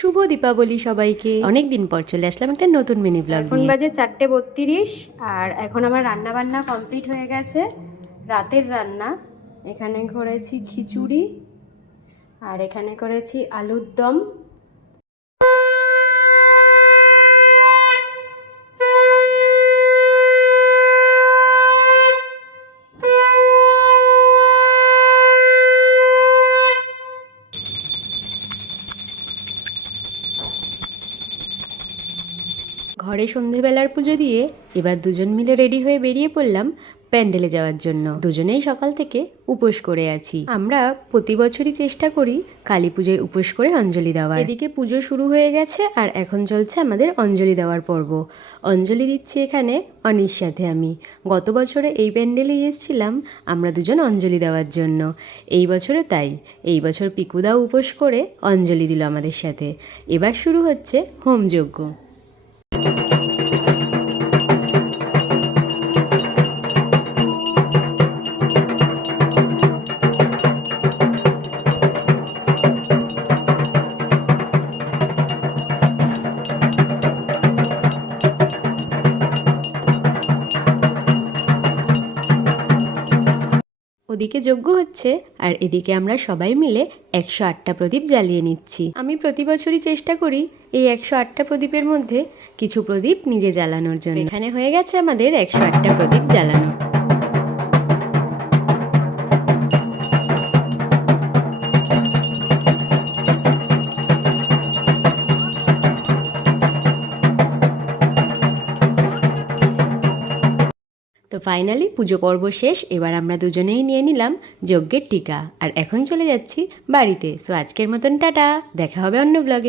শুভ দীপাবলি সবাইকে। অনেক দিন পর চলে আসলাম একটা নতুন মিনি ব্লগ এখন নিয়ে। বাজে 4:32 আর এখন আমার রান্না বান্না কমপ্লিট হয়ে গেছে। রাতের রান্না এখানে করেছি খিচুড়ি আর এখানে করেছি আলুর দম। ঘরে সন্ধেবেলার পুজো দিয়ে এবার দুজন মিলে রেডি হয়ে বেরিয়ে পড়লাম প্যান্ডেলে যাওয়ার জন্য। দুজনেই সকাল থেকে উপোস করে আছি। আমরা প্রতি বছরই চেষ্টা করি কালী পুজোয় উপোস করে অঞ্জলি দেওয়ার। এদিকে পুজো শুরু হয়ে গেছে আর এখন চলছে আমাদের অঞ্জলি দেওয়ার পর্ব। অঞ্জলি দিচ্ছি এখানে অনির সাথে আমি। গত বছরে এই প্যান্ডেলেই এসেছিলাম আমরা দুজন অঞ্জলি দেওয়ার জন্য। এই বছরে তাই, এই বছর পিকুদাও উপোস করে অঞ্জলি দিল আমাদের সাথে। এবার শুরু হচ্ছে হোমযজ্ঞ। ওদিকে যজ্ঞ হচ্ছে আর এদিকে আমরা সবাই মিলে 108টা প্রদীপ জ্বালিয়ে নিচ্ছি। আমি প্রতি বছরই চেষ্টা করি এই 108টা প্রদীপের মধ্যে কিছু প্রদীপ নিজে জ্বালানোর জন্য। এখানে হয়ে গেছে আমাদের 108টা প্রদীপ জ্বালানো। তো ফাইনালি পুজো পর্ব শেষ। এবার আমরা দুজনেই নিয়ে নিলাম যজ্ঞের টিকা আর এখন চলে যাচ্ছি বাড়িতে। সো আজকের মতন টাটা, দেখা হবে অন্য ব্লগে।